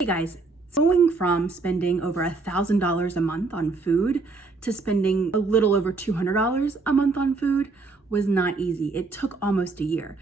Hey guys, going from spending over $1,000 a month on food to spending a little over $200 a month on food was not easy. It took almost a year.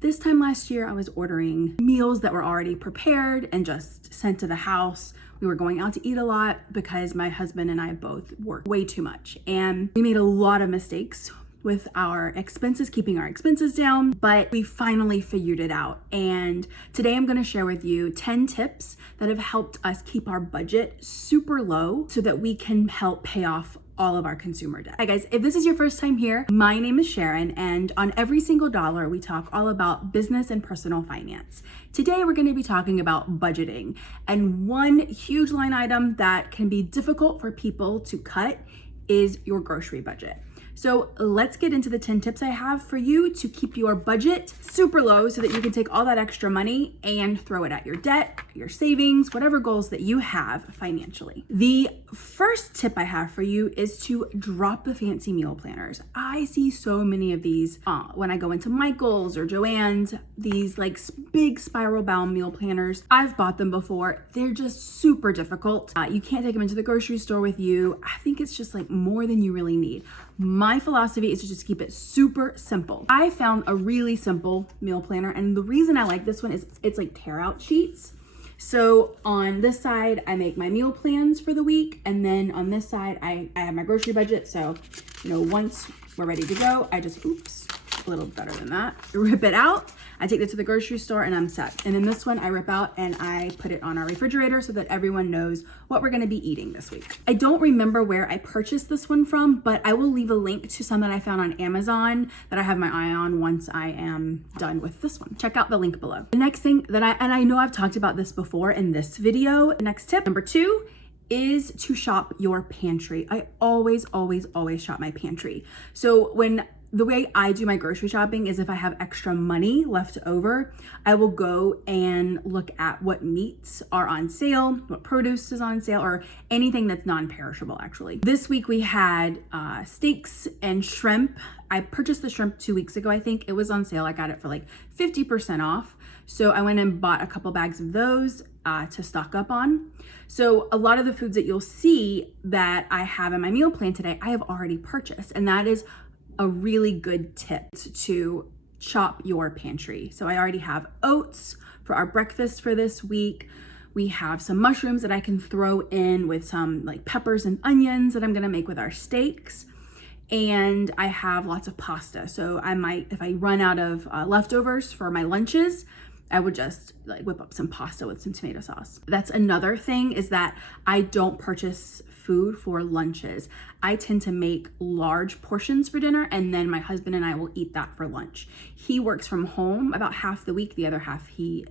This time last year, I was ordering meals that were already prepared and just sent to the house. We were going out to eat a lot because my husband and I both worked way too much. And we made a lot of mistakes with our expenses, keeping our expenses down, but we finally figured it out. And today I'm gonna share with you 10 tips that have helped us keep our budget super low so that we can help pay off all of our consumer debt. Hi guys, if this is your first time here, my name is Sharon, and on Every Single Dollar, we talk all about business and personal finance. Today, we're gonna be talking about budgeting. And one huge line item that can be difficult for people to cut is your grocery budget. So let's get into the 10 tips I have for you to keep your budget super low so that you can take all that extra money and throw it at your debt, your savings, whatever goals that you have financially. The first tip I have for you is to drop the fancy meal planners. I see so many of these when I go into Michael's or Joann's, these like big spiral bound meal planners. I've bought them before. They're just super difficult. You can't take them into the grocery store with you. I think it's just like more than you really need. My philosophy is to just keep it super simple. I found a really simple meal planner, and the reason I like this one is it's like tear out sheets. So on this side, I make my meal plans for the week, and then on this side, I have my grocery budget. So, once we're ready to go, I just, a little better than that, rip it out. I take it to the grocery store and I'm set. And then this one I rip out and I put it on our refrigerator so that everyone knows what we're gonna be eating this week. I don't remember where I purchased this one from, but I will leave a link to some that I found on Amazon that I have my eye on once I am done with this one. Check out the link below. The next thing that I know I've talked about this before in this video. The next tip, number 2, is to shop your pantry. I always shop my pantry. So the way I do my grocery shopping is if I have extra money left over, I will go and look at what meats are on sale, what produce is on sale, or anything that's non-perishable actually. This week we had steaks and shrimp. I purchased the shrimp 2 weeks ago, I think. It was on sale. I got it for like 50% off. So I went and bought a couple bags of those to stock up on. So a lot of the foods that you'll see that I have in my meal plan today, I have already purchased, and that is a really good tip to shop your pantry. So I already have oats for our breakfast for this week. We have some mushrooms that I can throw in with some like peppers and onions that I'm gonna make with our steaks. And I have lots of pasta. So I might, if I run out of leftovers for my lunches, I would just like whip up some pasta with some tomato sauce. That's another thing, is that I don't purchase food for lunches. I tend to make large portions for dinner, and then my husband and I will eat that for lunch. He works from home about half the week. The other half he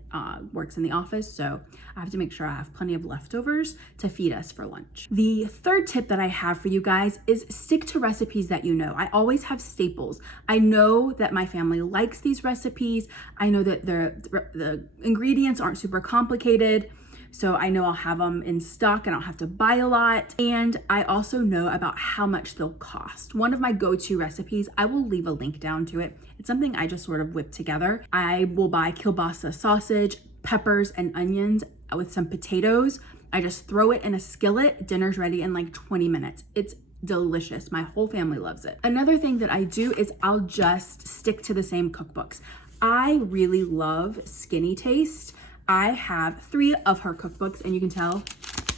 works in the office. So I have to make sure I have plenty of leftovers to feed us for lunch. The third tip that I have for you guys is stick to recipes that you know. I always have staples. I know that my family likes these recipes. I know that the ingredients aren't super complicated. So I know I'll have them in stock and I'll have to buy a lot. And I also know about how much they'll cost. One of my go-to recipes, I will leave a link down to it. It's something I just sort of whip together. I will buy kielbasa sausage, peppers, and onions with some potatoes. I just throw it in a skillet. Dinner's ready in like 20 minutes. It's delicious. My whole family loves it. Another thing that I do is I'll just stick to the same cookbooks. I really love Skinny Taste. I have 3 of her cookbooks, and you can tell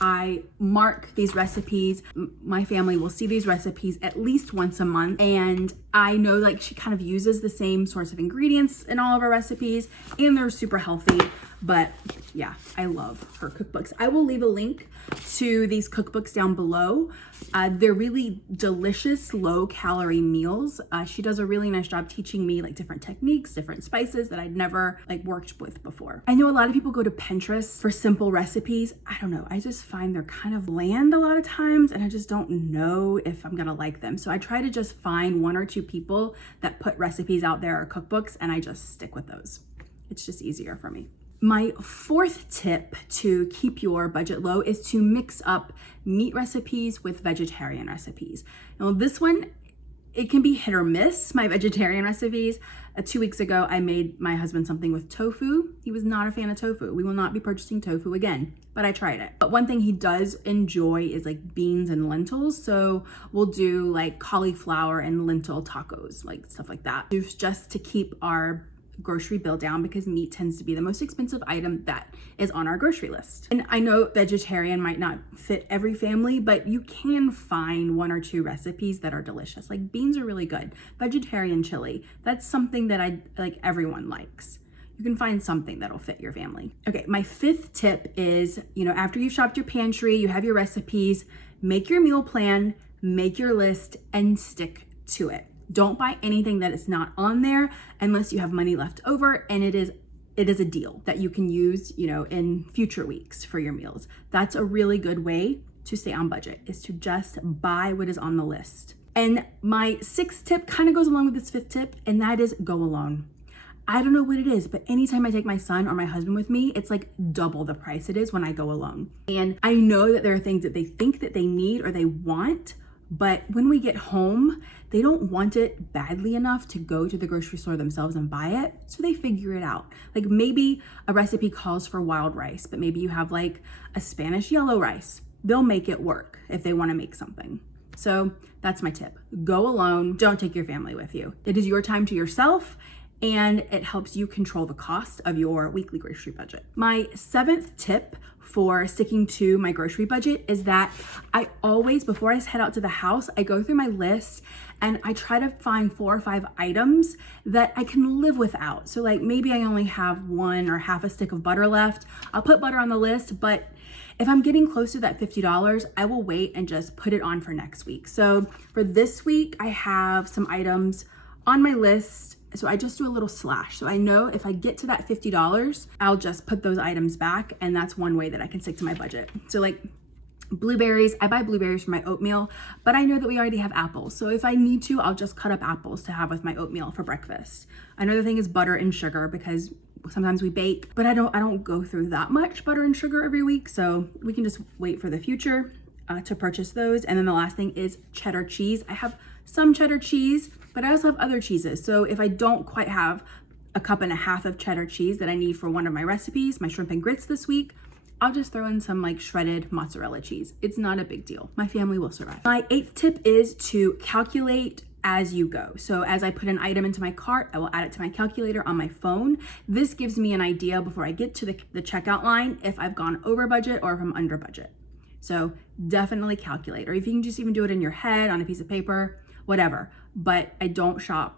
I mark these recipes. My family will see these recipes at least once a month, and I know like she kind of uses the same sorts of ingredients in all of her recipes, and they're super healthy. But yeah, I love her cookbooks. I will leave a link to these cookbooks down below. They're really delicious, low-calorie meals. She does a really nice job teaching me like different techniques, different spices that I'd never like worked with before. I know a lot of people go to Pinterest for simple recipes. I don't know. I just find they're kind of bland a lot of times, and I just don't know if I'm gonna like them. So I try to just find 1 or 2 people that put recipes out there or cookbooks, and I just stick with those. It's just easier for me. My fourth tip to keep your budget low is to mix up meat recipes with vegetarian recipes. Now this one it can be hit or miss, my vegetarian recipes. 2 weeks ago, I made my husband something with tofu. He was not a fan of tofu. We will not be purchasing tofu again, but I tried it. But one thing he does enjoy is like beans and lentils. So we'll do like cauliflower and lentil tacos, like stuff like that. Just to keep our grocery bill down, because meat tends to be the most expensive item that is on our grocery list. And I know vegetarian might not fit every family, but you can find 1 or 2 recipes that are delicious. Like beans are really good. Vegetarian chili, that's something that everyone likes. You can find something that'll fit your family. Okay, my 5th tip is, after you've shopped your pantry, you have your recipes, make your meal plan, make your list, and stick to it. Don't buy anything that is not on there unless you have money left over and it is a deal that you can use, in future weeks for your meals. That's a really good way to stay on budget, is to just buy what is on the list. And my 6th tip kind of goes along with this 5th tip, and that is go alone. I don't know what it is, but anytime I take my son or my husband with me, it's like double the price it is when I go alone. And I know that there are things that they think that they need or they want, but when we get home, they don't want it badly enough to go to the grocery store themselves and buy it, so they figure it out. Like maybe a recipe calls for wild rice, but maybe you have like a Spanish yellow rice. They'll make it work if they want to make something. So that's my tip. Go alone. Don't take your family with you. It is your time to yourself, and it helps you control the cost of your weekly grocery budget. My 7th tip for sticking to my grocery budget is that I always, before I head out to the house, I go through my list and I try to find 4 or 5 items that I can live without. So like maybe I only have 1 or half a stick of butter left. I'll put butter on the list, but if I'm getting close to that $50, I will wait and just put it on for next week. So for this week, I have some items on my list. So I just do a little slash. So I know if I get to that $50, I'll just put those items back. And that's one way that I can stick to my budget. So like blueberries, I buy blueberries for my oatmeal, but I know that we already have apples. So if I need to, I'll just cut up apples to have with my oatmeal for breakfast. Another thing is butter and sugar, because sometimes we bake, but I don't go through that much butter and sugar every week. So we can just wait for the future to purchase those. And then the last thing is cheddar cheese. I have some cheddar cheese, but I also have other cheeses. So if I don't quite have a cup and a half of cheddar cheese that I need for one of my recipes, my shrimp and grits this week, I'll just throw in some like shredded mozzarella cheese. It's not a big deal. My family will survive. My 8th tip is to calculate as you go. So as I put an item into my cart, I will add it to my calculator on my phone. This gives me an idea before I get to the checkout line if I've gone over budget or if I'm under budget. So definitely calculate, or if you can just even do it in your head on a piece of paper, whatever. But I don't shop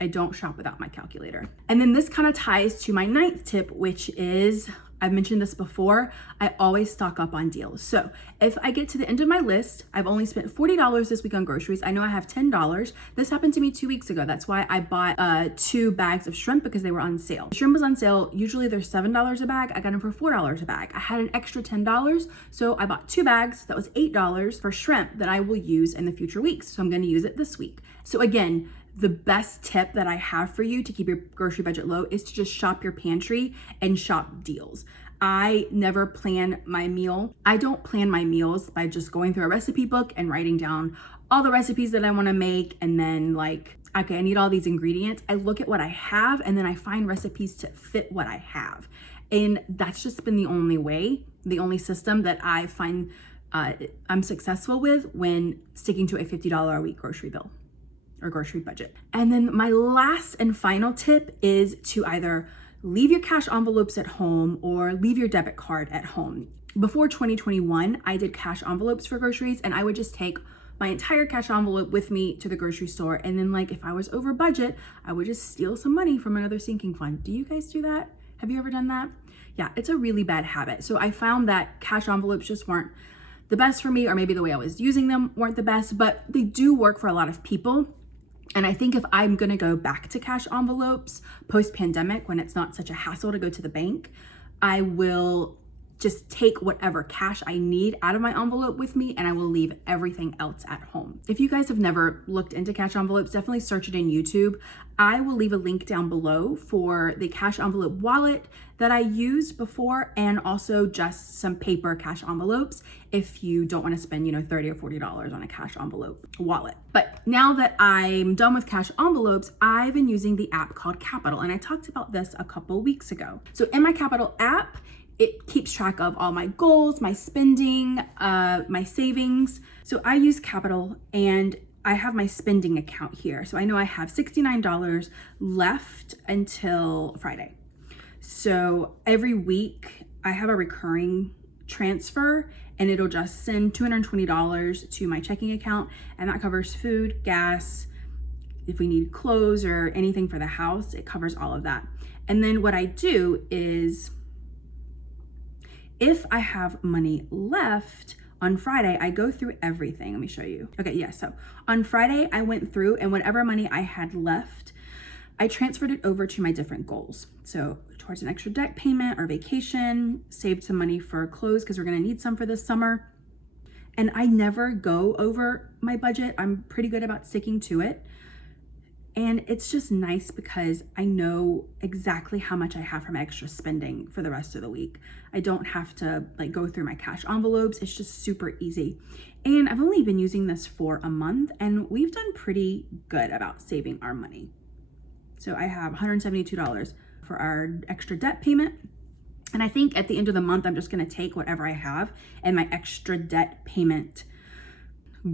without my calculator. And then this kind of ties to my 9th tip, which is, I've mentioned this before, I always stock up on deals. So if I get to the end of my list, I've only spent $40 this week on groceries. I know I have $10. This happened to me 2 weeks ago. That's why I bought 2 bags of shrimp, because they were on sale. The shrimp was on sale. Usually they're $7 a bag. I got them for $4 a bag. I had an extra $10. So I bought 2 bags. That was $8 for shrimp that I will use in the future weeks. So I'm going to use it this week. So again, the best tip that I have for you to keep your grocery budget low is to just shop your pantry and shop deals. I never plan my meal. I don't plan my meals by just going through a recipe book and writing down all the recipes that I want to make and then like, okay, I need all these ingredients. I look at what I have and then I find recipes to fit what I have. And that's just been the only system that I find I'm successful with when sticking to a $50 a week grocery bill or grocery budget. And then my last and final tip is to either leave your cash envelopes at home or leave your debit card at home. Before 2021, I did cash envelopes for groceries, and I would just take my entire cash envelope with me to the grocery store. And then like if I was over budget, I would just steal some money from another sinking fund. Do you guys do that? Have you ever done that? Yeah, it's a really bad habit. So I found that cash envelopes just weren't the best for me, or maybe the way I was using them weren't the best, but they do work for a lot of people. And I think if I'm gonna go back to cash envelopes post-pandemic, when it's not such a hassle to go to the bank, I will just take whatever cash I need out of my envelope with me, and I will leave everything else at home. If you guys have never looked into cash envelopes, definitely search it in YouTube. I will leave a link down below for the cash envelope wallet that I used before, and also just some paper cash envelopes if you don't want to spend, $30 or $40 on a cash envelope wallet. But now that I'm done with cash envelopes, I've been using the app called Capital, and I talked about this a couple weeks ago. So in my Capital app, it keeps track of all my goals, my spending, my savings. So I use Capital, and I have my spending account here. So I know I have $69 left until Friday. So every week I have a recurring transfer, and it'll just send $220 to my checking account, and that covers food, gas, if we need clothes or anything for the house, it covers all of that. And then what I do is, if I have money left on Friday, I go through everything. Let me show you. Okay, yeah, so on Friday, I went through, and whatever money I had left, I transferred it over to my different goals. So towards an extra debt payment or vacation, saved some money for clothes because we're gonna need some for this summer. And I never go over my budget. I'm pretty good about sticking to it. And it's just nice because I know exactly how much I have from extra spending for the rest of the week. I don't have to go through my cash envelopes. It's just super easy. And I've only been using this for a month, and we've done pretty good about saving our money. So I have $172 for our extra debt payment. And I think at the end of the month, I'm just gonna take whatever I have and my extra debt payment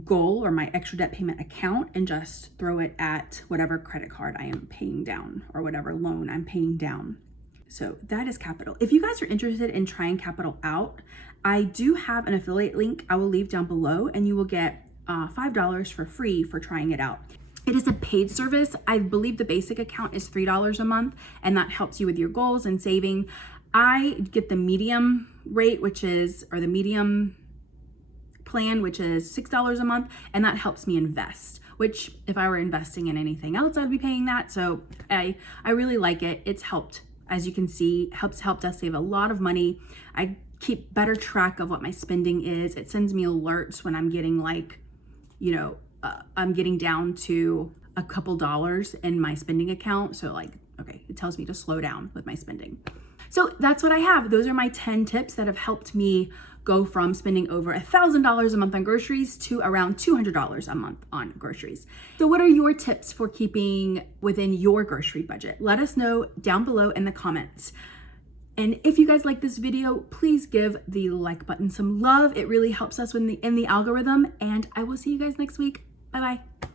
goal or my extra debt payment account and just throw it at whatever credit card I am paying down or whatever loan I'm paying down. So that is Capital. If you guys are interested in trying Capital out, I do have an affiliate link I will leave down below, and you will get $5 for free for trying it out. It is a paid service. I believe the basic account is $3 a month, and that helps you with your goals and saving. I get the medium rate, or the medium plan, which is $6 a month, and that helps me invest, which if I were investing in anything else, I'd be paying that. So I really like it. It's helped, as you can see, helped us save a lot of money. I keep better track of what my spending is. It sends me alerts when I'm getting I'm getting down to a couple dollars in my spending account. So okay, it tells me to slow down with my spending. So that's what I have. Those are my 10 tips that have helped me go from spending over $1,000 a month on groceries to around $200 a month on groceries. So what are your tips for keeping within your grocery budget? Let us know down below in the comments. And if you guys like this video, please give the like button some love. It really helps us in the algorithm, and I will see you guys next week. Bye-bye.